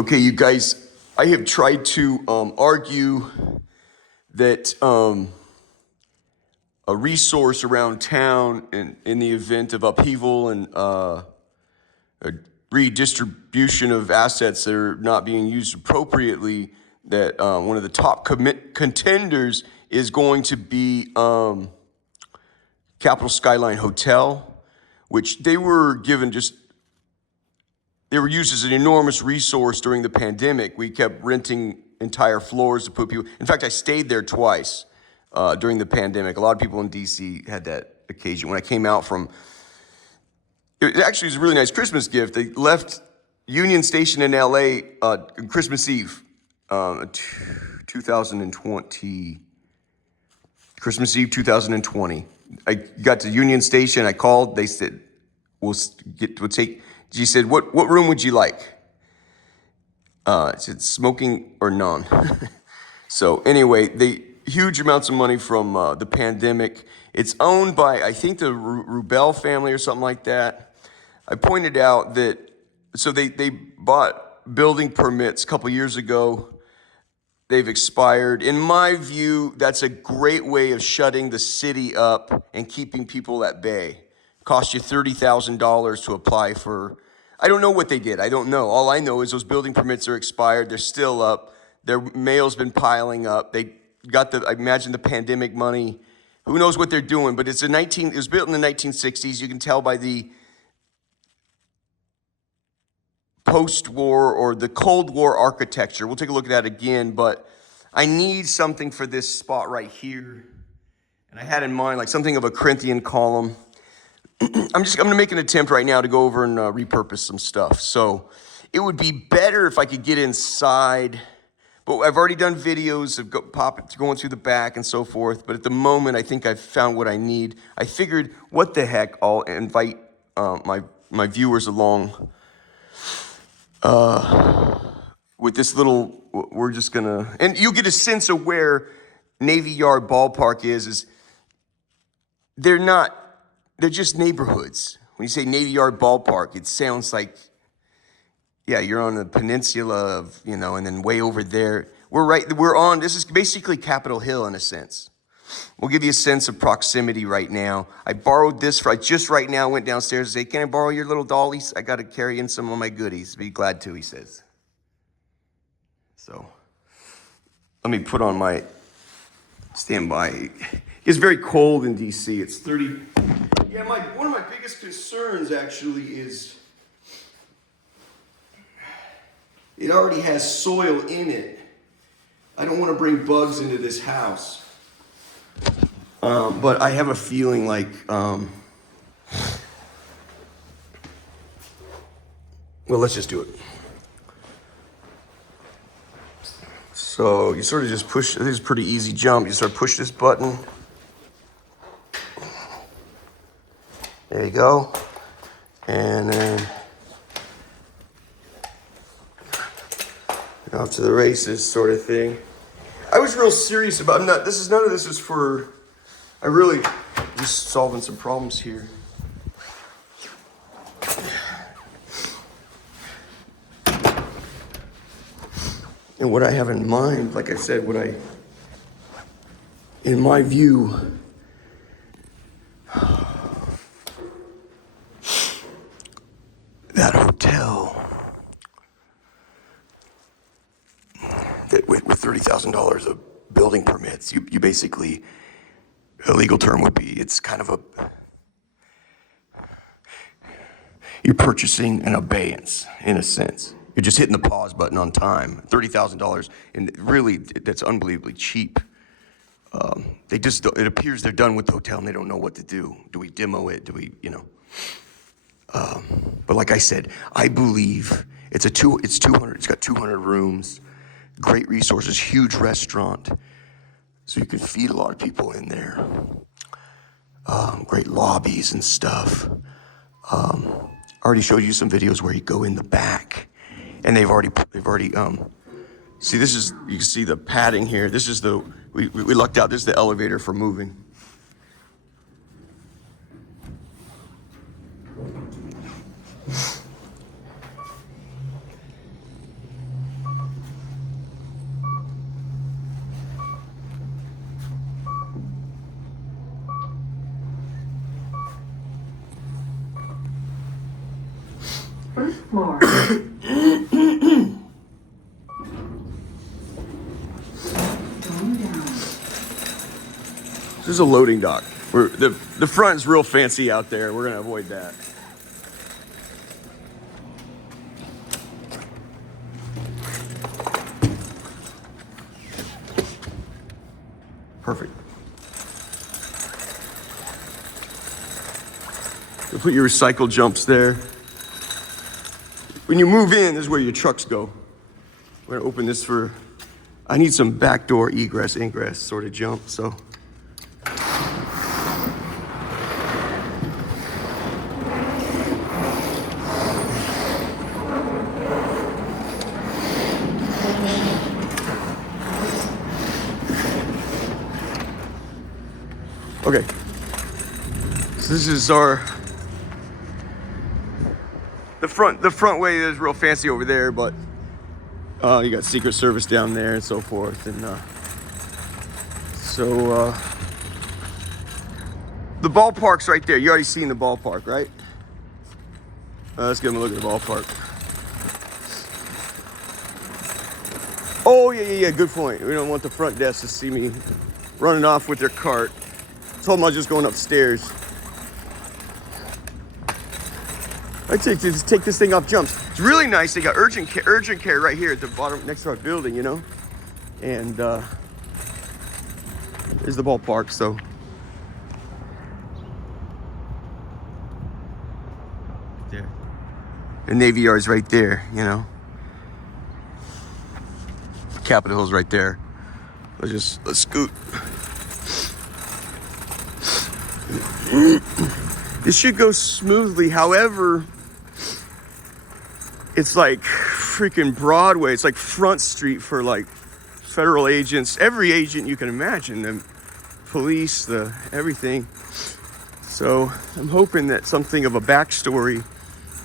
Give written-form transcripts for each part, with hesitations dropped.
Okay, you guys, I have tried to argue that a resource around town in the event of upheaval and a redistribution of assets that are not being used appropriately, that one of the top contenders is going to be Capital Skyline Hotel, which they were given they were used as an enormous resource during the pandemic. We kept renting entire floors to put people. In fact, I stayed there twice during the pandemic. A lot of people in DC had that occasion. When I came out from, it actually was a really nice Christmas gift. They left Union Station in LA Christmas Eve, 2020. Christmas Eve 2020. I got to Union Station. I called. They said, we'll take. She said, what room would you like? I said, smoking or none. So anyway, huge amounts of money from the pandemic. It's owned by, I think, the Rubel family or something like that. I pointed out that, so they bought building permits a couple years ago. They've expired. In my view, that's a great way of shutting the city up and keeping people at bay. Cost you $30,000 to apply for. I don't know what they did. I don't know. All I know is those building permits are expired. They're still up. Their mail's been piling up. They got I imagine the pandemic money. Who knows what they're doing? But it was built in the 1960s. You can tell by the post-war or the Cold War architecture. We'll take a look at that again, but I need something for this spot right here. And I had in mind like something of a Corinthian column. I'm going to make an attempt right now to go over and repurpose some stuff. So it would be better if I could get inside, but I've already done videos of going through the back and so forth. But at the moment, I think I've found what I need. I figured, what the heck, I'll invite my viewers along with this little, we're just going to, and you get a sense of where Navy Yard Ballpark is they're just neighborhoods. When you say Navy Yard Ballpark, it sounds like, yeah, you're on the peninsula of, and then way over there. This is basically Capitol Hill in a sense. We'll give you a sense of proximity right now. I borrowed this I just right now went downstairs and said, can I borrow your little dollies? I got to carry in some of my goodies. Be glad to, he says. So let me put on my standby. It's very cold in DC. It's 30. Yeah, one of my biggest concerns actually is it already has soil in it. I don't want to bring bugs into this house. But I have a feeling like, well, let's just do it. So you sort of just push, this is a pretty easy jump. You sort of push this button. There you go. And then off to the races sort of thing. I was real serious about, none of this is for, I really just solving some problems here. And what I have in mind, like I said, in my view, that hotel, that with $30,000 of building permits, you basically, a legal term would be, it's kind of you're purchasing an abeyance in a sense. You're just hitting the pause button on time. $30,000, and really, that's unbelievably cheap. It appears they're done with the hotel and they don't know what to do. Do we demo it? Do we, But like I said, I believe it's 200. It's got 200 rooms, great resources, huge restaurant, so you can feed a lot of people in there. Great lobbies and stuff. I already showed you some videos where you go in the back, and they've already see, you can see the padding here. This is we lucked out. This is the elevator for moving. First floor. Going down. This is a loading dock. The front is real fancy out there. We're gonna avoid that. Perfect. You put your recycle jumps there. When you move in, this is where your trucks go. We're gonna open this for, I need some backdoor egress, ingress sort of jump, so. Okay, so this is the front way is real fancy over there, but you got Secret Service down there and so forth, and the ballpark's right there. You already seen the ballpark, right? Let's give them a look at the ballpark. Oh yeah, good point. We don't want the front desk to see me running off with their cart. Told them I was just going upstairs. I take this thing off jumps. It's really nice. They got urgent care right here at the bottom next to our building, you know. And there's the ballpark. So there, the Navy Yard's right there, you know. Capitol Hill's right there. Let's scoot. This should go smoothly. However, it's like freaking Broadway. It's like Front Street for like federal agents, every agent you can imagine, the police, the everything. So I'm hoping that something of a backstory.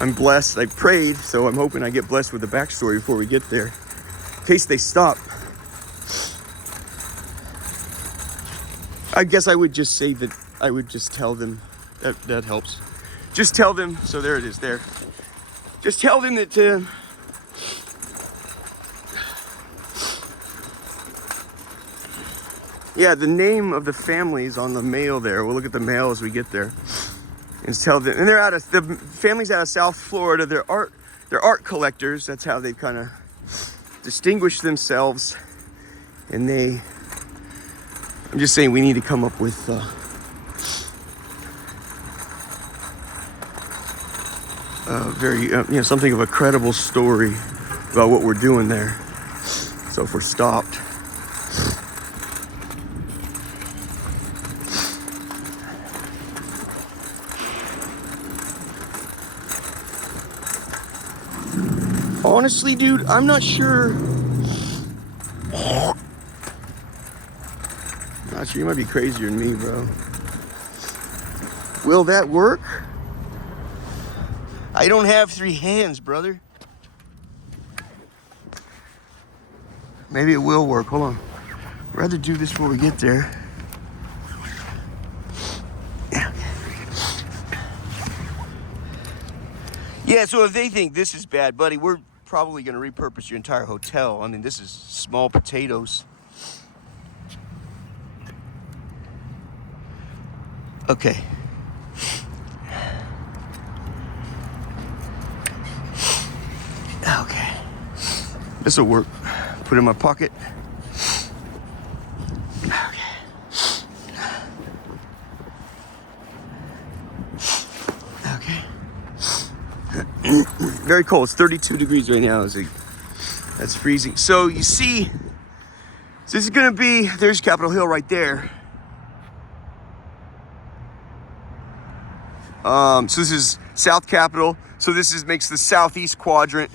I'm blessed. I prayed, so I'm hoping I get blessed with the backstory before we get there, in case they stop. I guess I would just say that. I would just tell them. That helps. Just tell them. So there it is there. Just tell them that yeah, the name of the family's on the mail there. We'll look at the mail as we get there. And tell them, and the family's out of South Florida. They're art collectors. That's how they kind of distinguish themselves. And I'm just saying we need to come up with very, something of a credible story about what we're doing there. So if we're stopped. Honestly, dude, I'm not sure. Not sure. You might be crazier than me, bro. Will that work? I don't have 3 hands, brother. Maybe it will work. Hold on. I'd rather do this before we get there. Yeah, so if they think this is bad, buddy, we're probably going to repurpose your entire hotel. I mean, this is small potatoes. Okay. Okay. This will work. Put it in my pocket. Okay. Very cold. It's 32 degrees right now. That's freezing. So you see, so this is gonna be, there's Capitol Hill right there. So this is South Capitol. So this makes the southeast quadrant.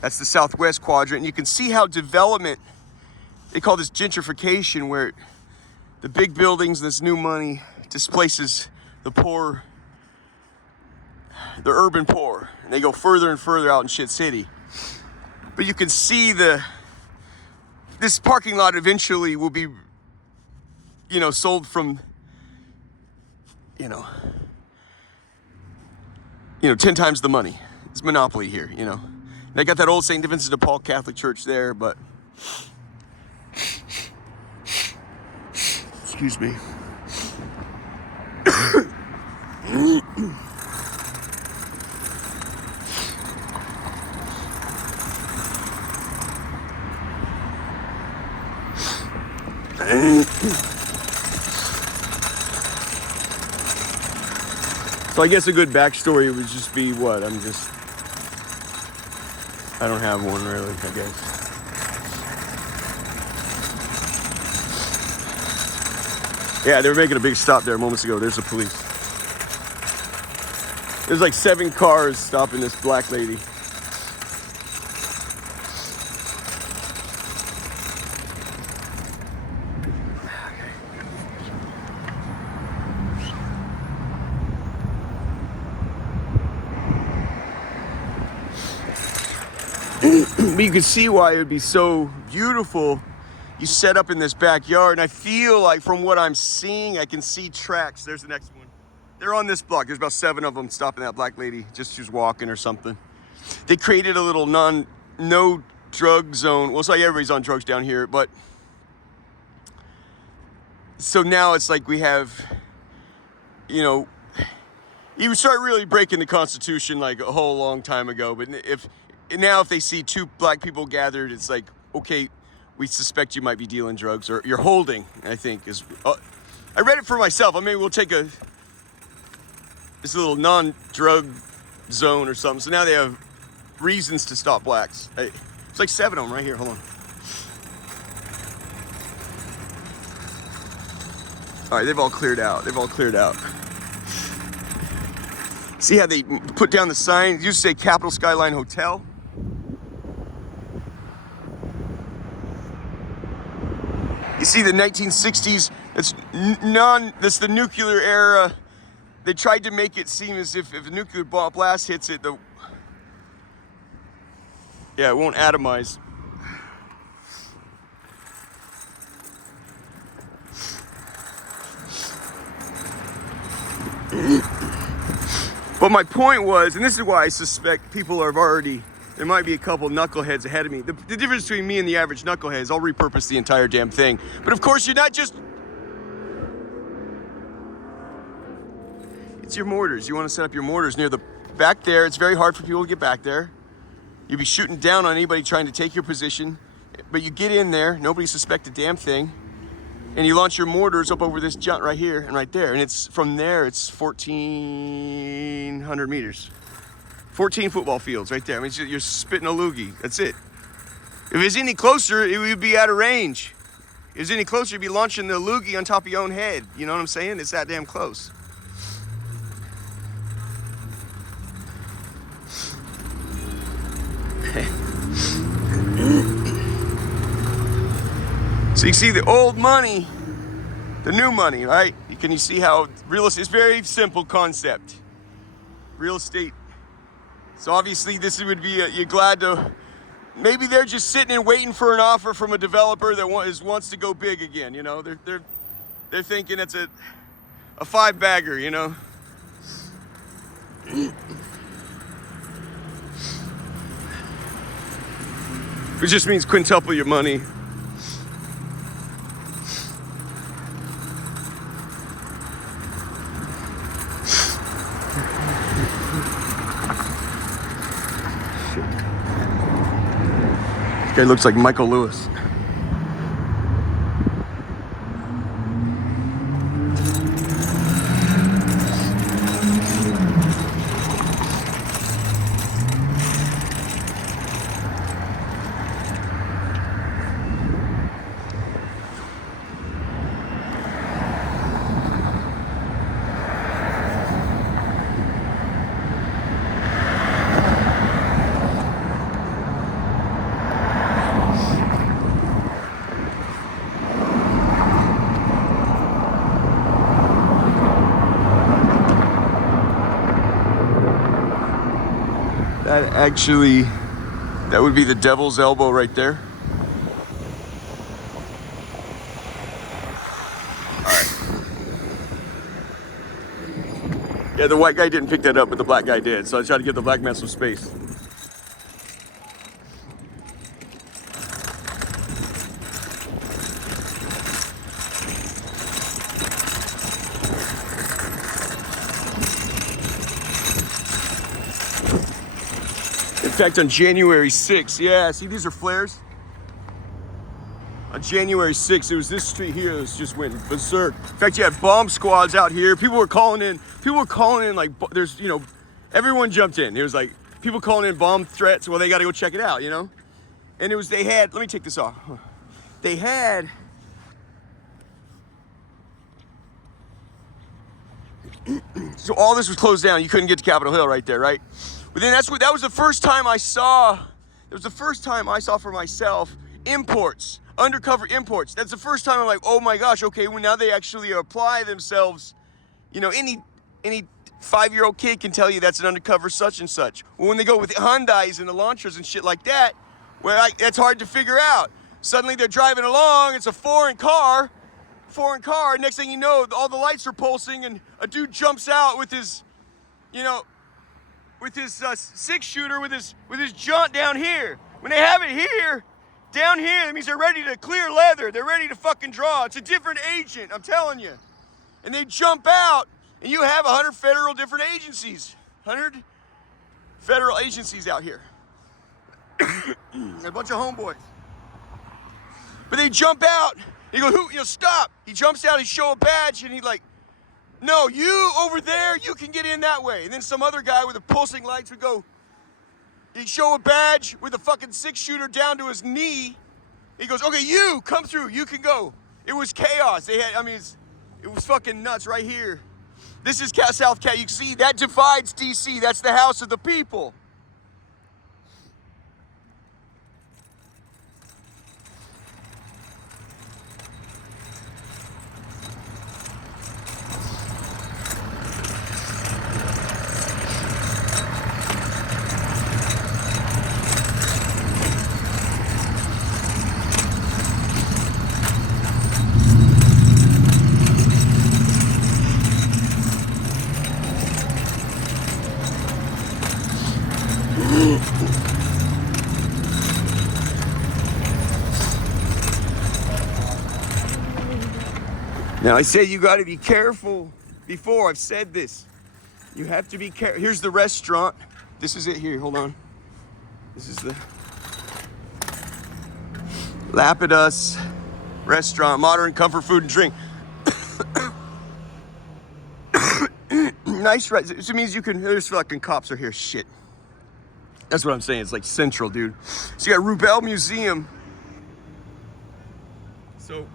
That's the southwest quadrant. And you can see how development, they call this gentrification, where the big buildings and this new money displaces the poor, the urban poor. And they go further and further out in shit city. But you can see this parking lot eventually will be, sold from, 10 times the money. It's monopoly here, you know. They got that old St. Vincent de Paul Catholic Church there, but excuse me. So I guess a good backstory would just be what? I don't have one really, I guess. Yeah, they were making a big stop there moments ago. There's the police. There's like 7 cars stopping this black lady. But you can see why it would be so beautiful. You set up in this backyard, and I feel like from what I'm seeing, I can see tracks. There's the next one. They're on this block. There's about 7 of them stopping that black lady. Just she was walking or something. They created a little no drug zone. Well, it's like everybody's on drugs down here, but so now it's like we have, you know, you start really breaking the Constitution like a whole long time ago. But if they see 2 black people gathered, it's like, okay, we suspect you might be dealing drugs, or you're holding, I think is. I read it for myself. I mean, we'll take this little non-drug zone or something. So now they have reasons to stop blacks. It's like 7 of them right here. Hold on. All right, they've all cleared out. See how they put down the sign? It used to say Capital Skyline Hotel. You see the 1960s, that's the nuclear era. They tried to make it seem as if a nuclear blast hits it, it won't atomize. But my point was, and this is why I suspect people are there might be a couple knuckleheads ahead of me. The difference between me and the average knucklehead is I'll repurpose the entire damn thing. But of course, you're not just... It's your mortars. You want to set up your mortars near the back there. It's very hard for people to get back there. You'd be shooting down on anybody trying to take your position. But you get in there, nobody suspects a damn thing. And you launch your mortars up over this jut right here and right there. And it's from there, it's 1,400 meters. 14 football fields right there. I mean, you're spitting a loogie. That's it. If it's any closer, it would be out of range. If it's any closer, you'd be launching the loogie on top of your own head. You know what I'm saying? It's that damn close. So you see the old money, the new money, right? Can you see how real estate is a very simple concept? Real estate. So obviously this would be, you're glad to, maybe they're just sitting and waiting for an offer from a developer that wants to go big again, you know? They're thinking it's a 5-bagger, you know? It just means quintuple your money. This guy looks like Michael Lewis. That would be the Devil's Elbow right there. All right. Yeah, the white guy didn't pick that up, but the black guy did. So I tried to give the black man some space. In fact, on January 6th, yeah, see, these are flares. On January 6th, it was this street here that just went berserk. In fact, you had bomb squads out here. People were calling in like, there's, you know, everyone jumped in. It was like people calling in bomb threats. Well, they got to go check it out, you know? And it was, they had, let me take this off. They had, so all this was closed down. You couldn't get to Capitol Hill right there, right? But then that was the first time I saw, for myself, imports. Undercover imports. That's the first time I'm like, oh my gosh, okay, well now they actually apply themselves. You know, any 5-year-old kid can tell you that's an undercover such and such. Well, when they go with the Hyundais and the Elantras and shit like that, well, that's hard to figure out. Suddenly they're driving along, it's a foreign car. Next thing you know, all the lights are pulsing and a dude jumps out with his, you know, with his 6-shooter with his jaunt down here. When they have it here, down here, that means they're ready to clear leather. They're ready to fucking draw. It's a different agent, I'm telling you. And they jump out, and you have 100 federal different agencies. 100 federal agencies out here. A bunch of homeboys. But they jump out, and you go, who, you know, stop. He jumps out, he show a badge, and he's like, no, you over there, you can get in that way. And then some other guy with the pulsing lights would go, he'd show a badge with a fucking 6-shooter down to his knee. He goes, okay, you come through, you can go. It was chaos. They had, I mean, it was fucking nuts right here. This is South Cat. You can see that divides DC. That's the house of the people. Now I said you got to be careful. Before I've said this, you have to be careful. Here's the restaurant. This is it here. Hold on. This is the Lapidus restaurant, modern comfort food and drink. Nice, right? It means you can. There's fucking cops are here. Shit. That's what I'm saying. It's like central, dude. So you got Rubel Museum. So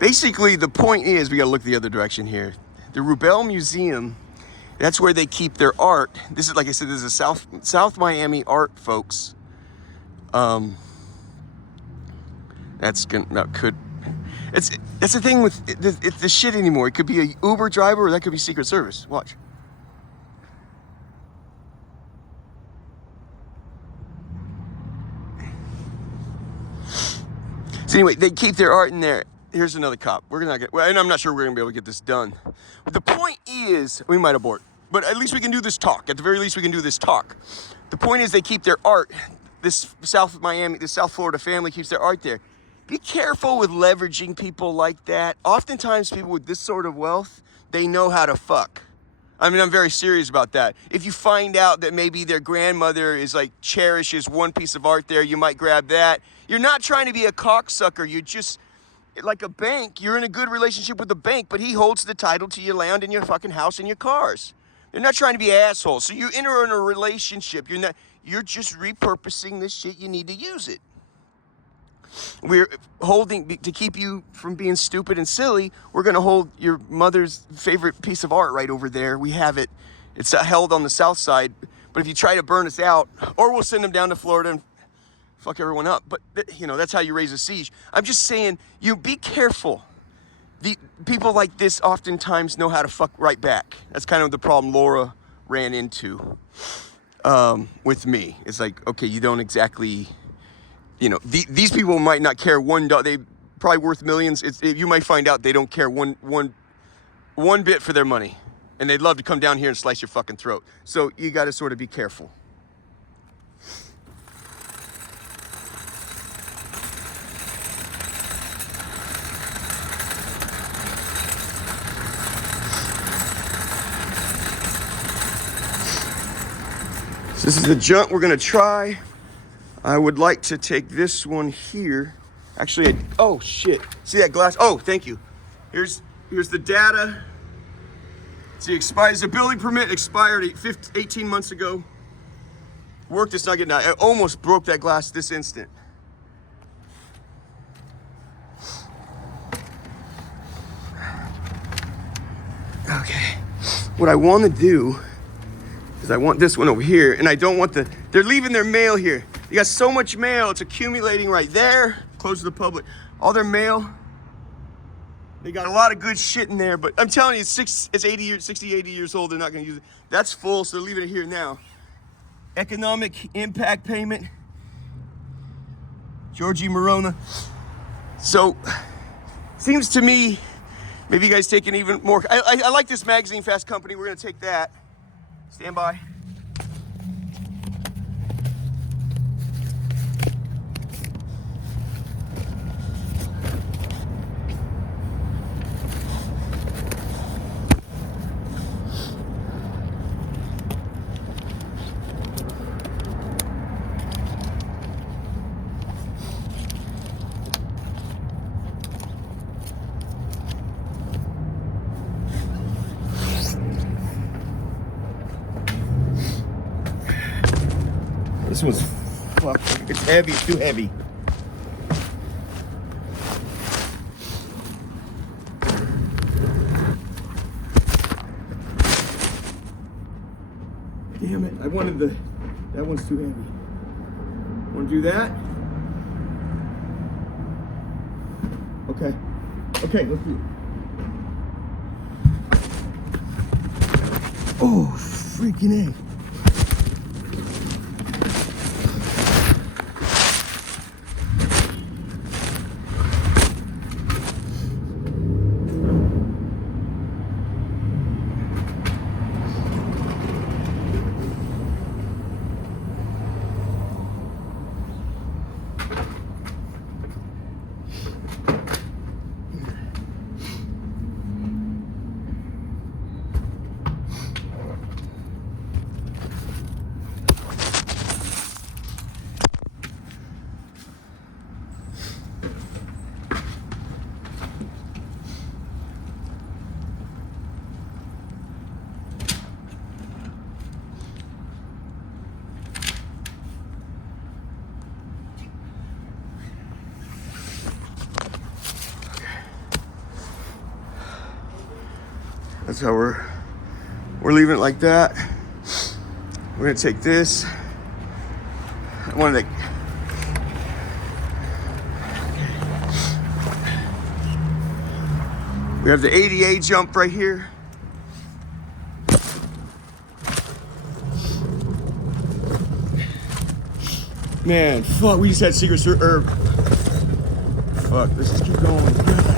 basically, the point is, we gotta look the other direction here. The Rubel Museum, that's where they keep their art. This is, like I said, this is a South Miami art, folks. That's the thing with it's the shit anymore. It could be a Uber driver or that could be Secret Service. Watch. So anyway, they keep their art in there. Here's another cop. We're not gonna, well, and I'm not sure we're gonna be able to get this done. But the point is, we might abort, but at least we can do this talk. At the very least, we can do this talk. The point is, they keep their art. This South Miami, this South Florida family keeps their art there. Be careful with leveraging people like that. Oftentimes, people with this sort of wealth, they know how to fuck. I mean, I'm very serious about that. If you find out that maybe their grandmother is like cherishes one piece of art there, you might grab that. You're not trying to be a cocksucker. You're just like a bank. You're in a good relationship with the bank, but he holds the title to your land and your fucking house and your cars. They're not trying to be assholes. So you enter in a relationship. You're just repurposing this shit. You need to use it. We're holding, to keep you from being stupid and silly, we're going to hold your mother's favorite piece of art right over there. We have it. It's held on the south side. But if you try to burn us out, or we'll send them down to Florida and fuck everyone up. But, you know, that's how you raise a siege. I'm just saying, you be careful. The people like this oftentimes know how to fuck right back. That's kind of the problem Laura ran into with me. It's like, okay, you don't exactly... You know, these people might not care $1. They probably worth millions. You might find out they don't care one bit for their money, and they'd love to come down here and slice your fucking throat. So you got to sort of be careful. So this is the junk we're gonna try. I would like to take this one here. Actually, oh shit. See that glass? Oh, thank you. Here's the data. See, expires. The building permit expired 18 months ago. Worked, it's not getting out. I almost broke that glass this instant. Okay. What I want to do is I want this one over here, and I don't want they're leaving their mail here. You got so much mail, it's accumulating right there, close to the public. All their mail, they got a lot of good shit in there, but I'm telling you, it's 60, 80 years old, they're not gonna use it. That's full, so they're leaving it here now. Economic impact payment, Georgie Morona. So, seems to me, maybe you guys take an even more, I like this magazine, Fast Company, we're gonna take that. Stand by. This one's fuck. It's heavy. It's too heavy. Damn it! I wanted that one's too heavy. Want to do that? Okay. Okay, let's do it. Oh, freaking A. That's how we're leaving it like that. We're gonna take this. I wanted to. We have the ADA jump right here. Man, fuck, we just had Secret Service. Fuck, let's just keep going.